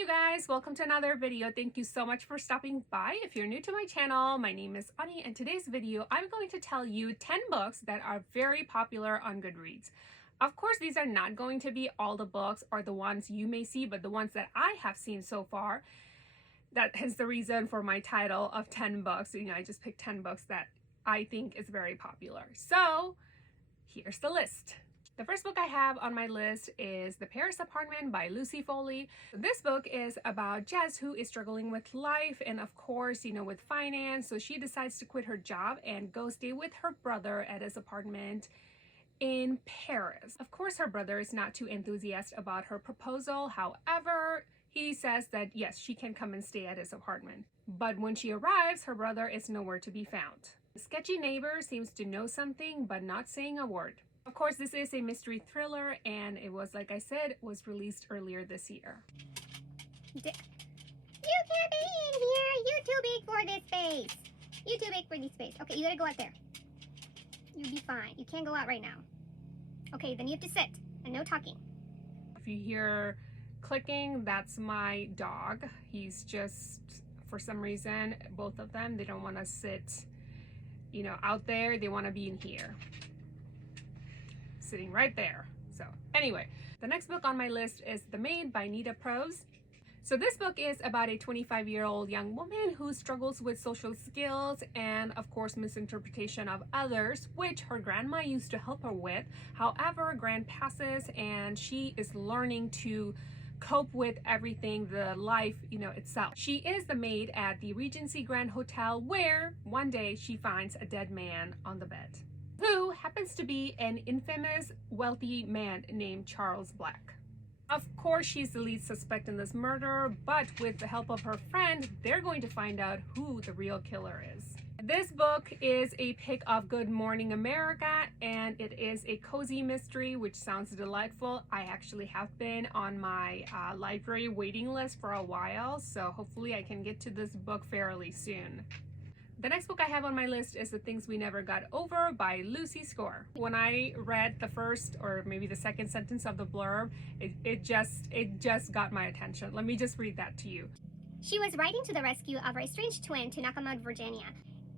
you guys, welcome to another video. Thank you so much for stopping by. If you're new to my channel, my name is Ani, and today's video I'm going to tell you 10 books that are very popular on Goodreads. Of course, these are not going to be all the books or the ones you may see, but the ones that I have seen so far. That is the reason for my title of 10 books. I just picked 10 books that I think is very popular. So here's the list. The first book I have on my list is The Paris Apartment by Lucy Foley. This book is about Jess, who is struggling with life and of course, with finance. So she decides to quit her job and go stay with her brother at his apartment in Paris. Of course, her brother is not too enthusiastic about her proposal. However, he says that yes, she can come and stay at his apartment. But when she arrives, her brother is nowhere to be found. The sketchy neighbor seems to know something, but not saying a word. Of course, this is a mystery thriller, and it was, like I said, was released earlier this year. You can't be in here. You're too big for this space. You're too big for this space. Okay, you gotta go out there. You'll be fine. You can't go out right now. Okay, then you have to sit and no talking. If you hear clicking, that's my dog. He's just, for some reason, both of them, they don't want to sit, out there. They want to be in here. Sitting right there. So anyway, the next book on my list is The Maid by Nita Prose. So this book is about a 25-year-old young woman who struggles with social skills and of course misinterpretation of others, which her grandma used to help her with. However, Gran passes and she is learning to cope with everything, the life, itself. She is the maid at the Regency Grand Hotel, where one day she finds a dead man on the bed, who happens to be an infamous wealthy man named Charles Black. Of course, she's the lead suspect in this murder, but with the help of her friend, they're going to find out who the real killer is. This book is a pick of Good Morning America, and it is a cozy mystery, which sounds delightful. I actually have been on my library waiting list for a while, so hopefully I can get to this book fairly soon. The next book I have on my list is The Things We Never Got Over by Lucy Score. When I read the first or maybe the second sentence of the blurb, it just got my attention. Let me just read that to you. She was riding to the rescue of her estranged twin to Nakamud, Virginia,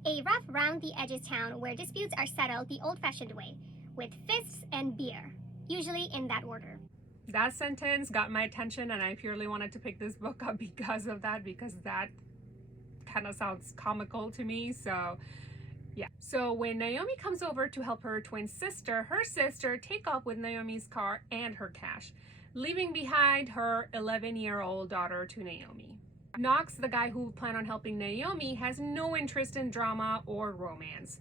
a rough round-the-edges town where disputes are settled the old-fashioned way, with fists and beer, usually in that order. That sentence got my attention, and I purely wanted to pick this book up because of that, because that kind of sounds comical to me. So yeah. So when Naomi comes over to help her twin sister, her sister take off with Naomi's car and her cash, leaving behind her 11-year-old daughter to Naomi. Knox, the guy who planned on helping Naomi, has no interest in drama or romance,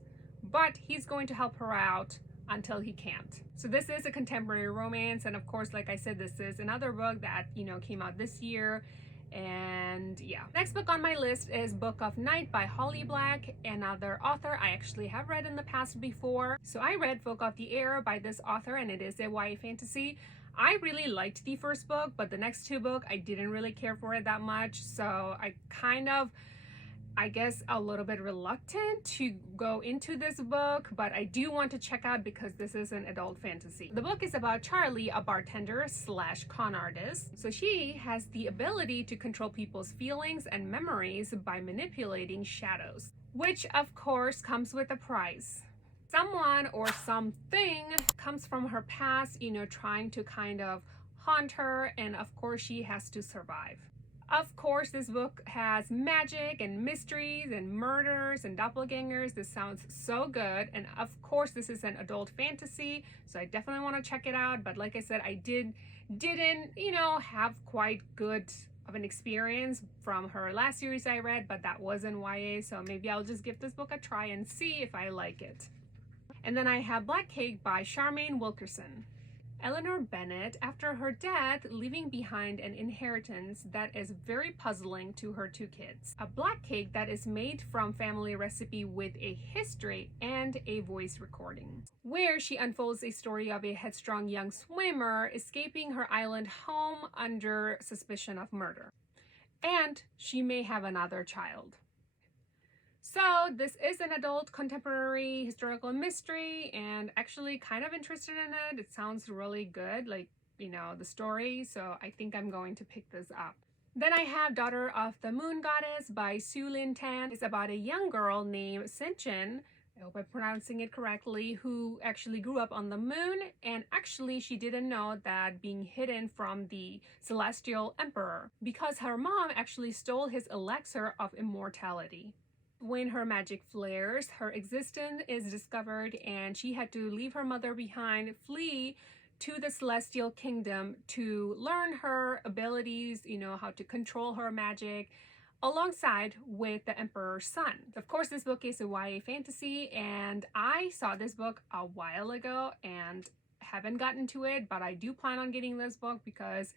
but he's going to help her out until he can't. So this is a contemporary romance, and of course, like I said, this is another book that came out this year. And yeah, next book on my list is Book of Night by Holly Black, another author I actually have read in the past before. So I read Folk of the Air by this author, and it is a YA fantasy. I really liked the first book, but the next two books I didn't really care for it that much, so I guess a little bit reluctant to go into this book, but I do want to check out because this is an adult fantasy. The book is about Charlie, a bartender / con artist. So she has the ability to control people's feelings and memories by manipulating shadows, which of course comes with a price. Someone or something comes from her past, trying to kind of haunt her, and of course she has to survive. Of course, this book has magic and mysteries and murders and doppelgangers. This sounds so good. And of course, this is an adult fantasy, so I definitely want to check it out. But like I said, I didn't, have quite good of an experience from her last series I read, but that was in YA, so maybe I'll just give this book a try and see if I like it. And then I have Black Cake by Charmaine Wilkerson. Eleanor Bennett, after her death, leaving behind an inheritance that is very puzzling to her two kids. A black cake that is made from family recipe with a history and a voice recording, where she unfolds a story of a headstrong young swimmer escaping her island home under suspicion of murder. And she may have another child. So this is an adult contemporary historical mystery, and actually kind of interested in it. It sounds really good, like, the story. So I think I'm going to pick this up. Then I have Daughter of the Moon Goddess by Su Lin Tan. It's about a young girl named Sinchin, I hope I'm pronouncing it correctly, who actually grew up on the moon, and actually she didn't know that being hidden from the celestial emperor because her mom actually stole his elixir of immortality. When her magic flares, her existence is discovered and she had to leave her mother behind, flee to the celestial kingdom to learn her abilities, how to control her magic, alongside with the emperor's son. Of course, this book is a YA fantasy, and I saw this book a while ago and haven't gotten to it, but I do plan on getting this book because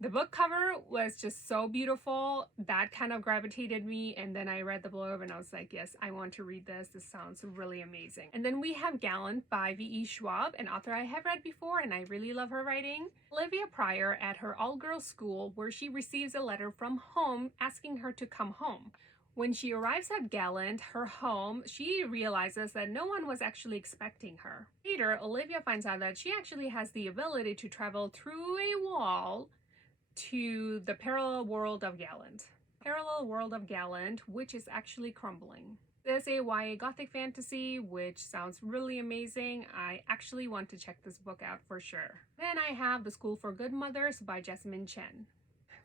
the book cover was just so beautiful. That kind of gravitated me, and then I read the blurb and I was like, yes, I want to read this. This sounds really amazing. And then we have Gallant by V.E. Schwab, an author I have read before and I really love her writing. Olivia Pryor at her all-girls school, where she receives a letter from home asking her to come home. When she arrives at Gallant, her home, she realizes that no one was actually expecting her. Later, Olivia finds out that she actually has the ability to travel through a wall to the parallel world of Gallant. Parallel world of Gallant, which is actually crumbling. This is a YA gothic fantasy, which sounds really amazing. I actually want to check this book out for sure. Then I have The School for Good Mothers by Jasmine Chen.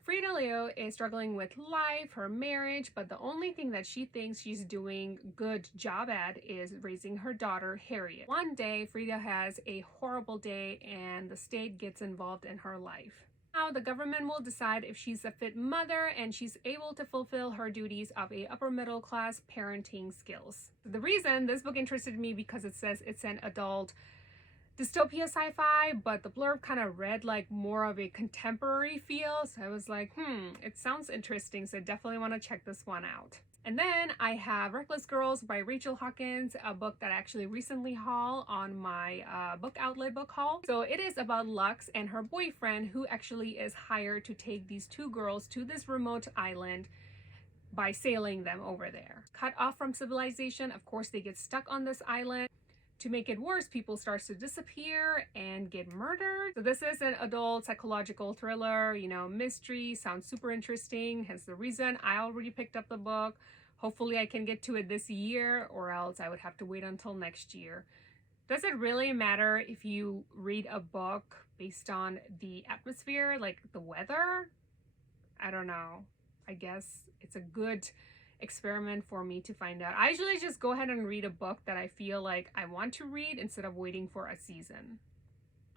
Frida Leo is struggling with life, her marriage, but the only thing that she thinks she's doing good job at is raising her daughter, Harriet. One day, Frida has a horrible day and the state gets involved in her life. Now the government will decide if she's a fit mother and she's able to fulfill her duties of a upper middle class parenting skills. The reason this book interested me because it says it's an adult dystopia sci-fi, but the blurb kind of read like more of a contemporary feel, so I was like, it sounds interesting, so I definitely want to check this one out. And then I have Reckless Girls by Rachel Hawkins, a book that I actually recently hauled on my book outlet book haul. So it is about Lux and her boyfriend, who actually is hired to take these two girls to this remote island by sailing them over there. Cut off from civilization, of course they get stuck on this island. To make it worse, people start to disappear and get murdered. So this is an adult psychological thriller, mystery, sounds super interesting, hence the reason I already picked up the book. Hopefully I can get to it this year, or else I would have to wait until next year. Does it really matter if you read a book based on the atmosphere, like the weather? I don't know. I guess it's a good experiment for me to find out. I usually just go ahead and read a book that I feel like I want to read instead of waiting for a season.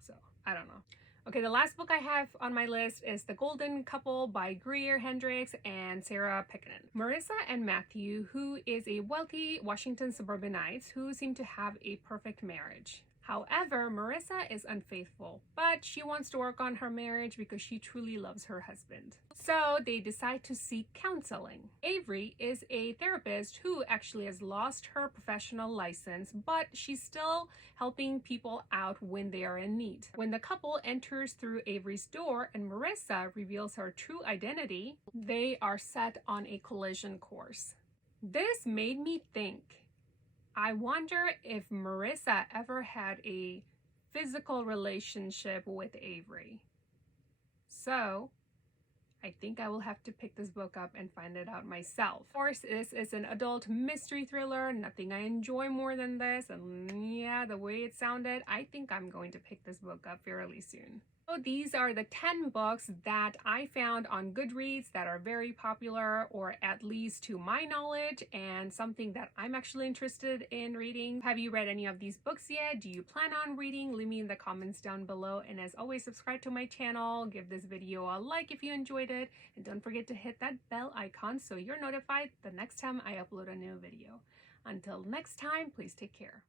So, I don't know. Okay, the last book I have on my list is The Golden Couple by Greer Hendricks and Sarah Pekkanen. Marissa and Matthew, who is a wealthy Washington suburbanite who seem to have a perfect marriage. However, Marissa is unfaithful, but she wants to work on her marriage because she truly loves her husband. So they decide to seek counseling. Avery is a therapist who actually has lost her professional license, but she's still helping people out when they are in need. When the couple enters through Avery's door and Marissa reveals her true identity, they are set on a collision course. This made me think, I wonder if Marissa ever had a physical relationship with Avery. So I think I will have to pick this book up and find it out myself. Of course, this is an adult mystery thriller. Nothing I enjoy more than this. And yeah, the way it sounded, I think I'm going to pick this book up fairly soon. So these are the 10 books that I found on Goodreads that are very popular, or at least to my knowledge, and something that I'm actually interested in reading. Have you read any of these books yet? Do you plan on reading? Leave me in the comments down below. And as always, subscribe to my channel, give this video a like if you enjoyed it, and don't forget to hit that bell icon so you're notified the next time I upload a new video. Until next time, please take care.